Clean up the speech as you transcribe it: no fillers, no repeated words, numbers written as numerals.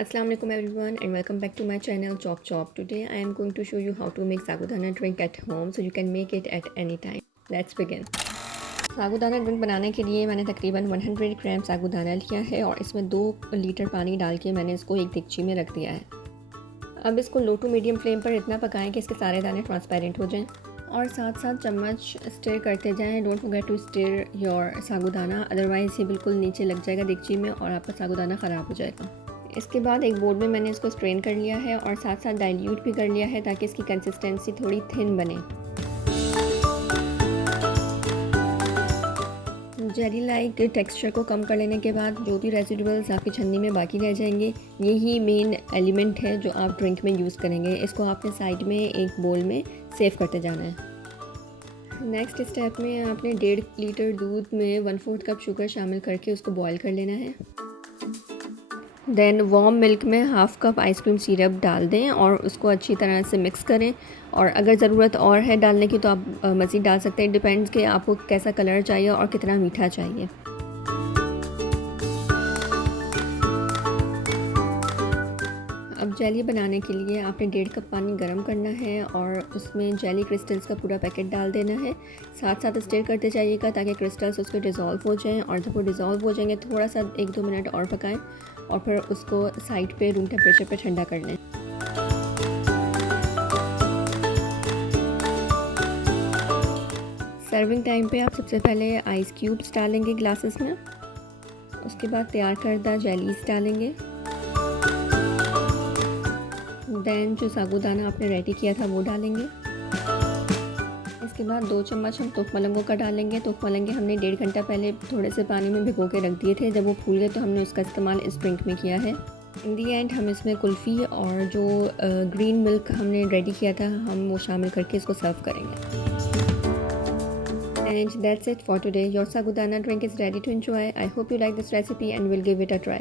Assalamu alaikum everyone and welcome back to my channel Chop Chop. Today I am going to show you how to make sagudana drink at home so you can make it at any time. Let's begin. सागूदाना drink बनाने के लिए मैंने तकरीबन 100 ग्राम सागूदाना लिया है और इसमें 2 लीटर पानी डाल के मैंने इसको एक देगची में रख दिया है। अब इसको लो टू मीडियम फ्लेम पर इतना पकाएं कि इसके सारे दाने ट्रांसपेरेंट हो जाएं और साथ साथ चम्मच स्टिर करते जाएं। Don't forget to stir your सागूदाना, अदरवाइज़ ये बिल्कुल नीचे लग जाएगा देगची में और आपका सागूदाना ख़राब हो जाएगा। इसके बाद एक बोर्ड में मैंने इसको स्ट्रेन कर लिया है और साथ साथ डाइल्यूट भी कर लिया है ताकि इसकी कंसिस्टेंसी थोड़ी थिन बने। जेली लाइक टेक्सचर को कम कर लेने के बाद जो भी रेसिडुअल्स आपकी छन्नी में बाकी रह जाएंगे, यही मेन एलिमेंट है जो आप ड्रिंक में यूज़ करेंगे। इसको आपने साइड में एक बोल में सेव करते जाना है। नेक्स्ट स्टेप में आपने 1.5 लीटर दूध में 1/4 कप शुगर शामिल करके उसको बॉयल कर लेना है। देन वार्म मिल्क में 1/2 कप आइसक्रीम सिरप डाल दें और उसको अच्छी तरह से मिक्स करें। और अगर ज़रूरत और है डालने की तो आप मज़ीद डाल सकते हैं, डिपेंड्स कि आपको कैसा कलर चाहिए और कितना मीठा चाहिए। अब जेली बनाने के लिए आपने 1.5 कप पानी गर्म करना है और उसमें जेली क्रिस्टल्स का पूरा पैकेट डाल देना है। साथ साथ स्टिर करते जाइएगा ताकि क्रिस्टल्स उसके डिज़ोल्व हो जाएं और जब वो डिज़ोल्व हो जाएंगे थोड़ा सा 1-2 मिनट और पकाएं और फिर उसको साइड पे रूम टेम्परेचर पे ठंडा कर लें। सर्विंग टाइम पे आप सबसे पहले आइस क्यूब्स डालेंगे ग्लासेस में, उसके बाद तैयार करदा जेलीस डालेंगे। देन जो सागूदाना आपने रेडी किया था वो डालेंगे। इसके बाद 2 चम्मच हम तुख मलंगों का डालेंगे। तुख मलंगे हमने 1.5 घंटा पहले थोड़े से पानी में भिगो के रख दिए थे। जब वो फूल गए तो हमने उसका इस्तेमाल इस ड्रिंक में किया है। इन दी एंड हम इसमें कुल्फ़ी और जो ग्रीन मिल्क हमने रेडी किया था हम वो शामिल करके इसको सर्व करेंगे। And that's it for today. Your sagudana drink is ready to enjoy. I hope you like this recipe and will give it a try.